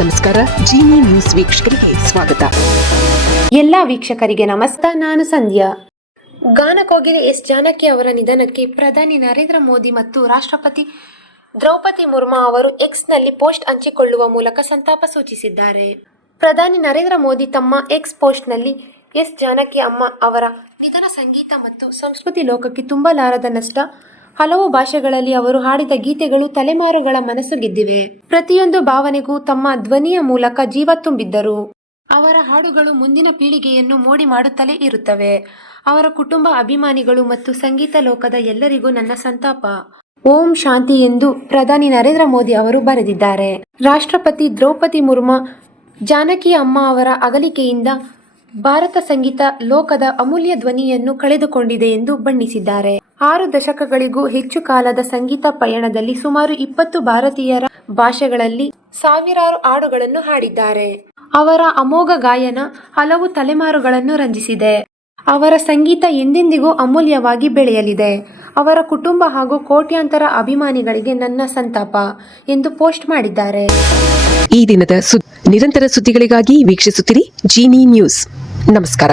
ನಮಸ್ಕಾರ. ಜೀನಿ ನ್ಯೂಸ್ ವೀಕ್ಷಕರಿಗೆ ಸ್ವಾಗತ. ಎಲ್ಲ ವೀಕ್ಷಕರಿಗೆ ನಮಸ್ಕಾರ. ನಾನು ಸಂಧ್ಯಾ. ಗಾನಕೋಗಿಲೆ ಎಸ್ ಜಾನಕಿ ಅವರ ನಿಧನಕ್ಕೆ ಪ್ರಧಾನಿ ನರೇಂದ್ರ ಮೋದಿ ಮತ್ತು ರಾಷ್ಟ್ರಪತಿ ದ್ರೌಪದಿ ಮುರ್ಮು ಅವರು ಎಕ್ಸ್ನಲ್ಲಿ ಪೋಸ್ಟ್ ಹಂಚಿಕೊಳ್ಳುವ ಮೂಲಕ ಸಂತಾಪ ಸೂಚಿಸಿದ್ದಾರೆ. ಪ್ರಧಾನಿ ನರೇಂದ್ರ ಮೋದಿ ತಮ್ಮ ಎಕ್ಸ್ ಪೋಸ್ಟ್ನಲ್ಲಿ ಎಸ್ ಜಾನಕಿ ಅಮ್ಮ ಅವರ ನಿಧನ ಸಂಗೀತ ಮತ್ತು ಸಂಸ್ಕೃತಿ ಲೋಕಕ್ಕೆ ತುಂಬಲಾರದ ನಷ್ಟ. ಹಲವು ಭಾಷೆಗಳಲ್ಲಿ ಅವರು ಹಾಡಿದ ಗೀತೆಗಳು ತಲೆಮಾರುಗಳ ಮನಸ್ಸು ಗೆದ್ದಿವೆ. ಪ್ರತಿಯೊಂದು ಭಾವನೆಗೂ ತಮ್ಮ ಧ್ವನಿಯ ಮೂಲಕ ಜೀವ ತುಂಬಿದ್ದರು. ಅವರ ಹಾಡುಗಳು ಮುಂದಿನ ಪೀಳಿಗೆಯನ್ನು ಮೋಡಿ ಮಾಡುತ್ತಲೇ ಇರುತ್ತವೆ. ಅವರ ಕುಟುಂಬ, ಅಭಿಮಾನಿಗಳು ಮತ್ತು ಸಂಗೀತ ಲೋಕದ ಎಲ್ಲರಿಗೂ ನನ್ನ ಸಂತಾಪ. ಓಂ ಶಾಂತಿ ಎಂದು ಪ್ರಧಾನಿ ನರೇಂದ್ರ ಮೋದಿ ಅವರು ಬರೆದಿದ್ದಾರೆ. ರಾಷ್ಟ್ರಪತಿ ದ್ರೌಪದಿ ಮುರ್ಮು ಜಾನಕಿ ಅಮ್ಮ ಅವರ ಅಗಲಿಕೆಯಿಂದ ಭಾರತ ಸಂಗೀತ ಲೋಕದ ಅಮೂಲ್ಯ ಧ್ವನಿಯನ್ನು ಕಳೆದುಕೊಂಡಿದೆ ಎಂದು ಬಣ್ಣಿಸಿದ್ದಾರೆ. 6 ದಶಕಗಳಿಗೂ ಹೆಚ್ಚು ಕಾಲದ ಸಂಗೀತ ಪಯಣದಲ್ಲಿ ಸುಮಾರು 20 ಭಾರತೀಯರ ಭಾಷೆಗಳಲ್ಲಿ ಸಾವಿರಾರು ಹಾಡುಗಳನ್ನು ಹಾಡಿದ್ದಾರೆ. ಅವರ ಅಮೋಘ ಗಾಯನ ಹಲವು ತಲೆಮಾರುಗಳನ್ನು ರಂಜಿಸಿದೆ. ಅವರ ಸಂಗೀತ ಎಂದೆಂದಿಗೂ ಅಮೂಲ್ಯವಾಗಿ ಬೆಳೆಯಲಿದೆ. ಅವರ ಕುಟುಂಬ ಹಾಗೂ ಕೋಟ್ಯಾಂತರ ಅಭಿಮಾನಿಗಳಿಗೆ ನನ್ನ ಸಂತಾಪ ಎಂದು ಪೋಸ್ಟ್ ಮಾಡಿದ್ದಾರೆ. ಈ ದಿನದ ನಿರಂತರ ಸುದ್ದಿಗಳಿಗಾಗಿ ವೀಕ್ಷಿಸುತ್ತಿರಿ ಜೀನಿ ನ್ಯೂಸ್. ನಮಸ್ಕಾರ.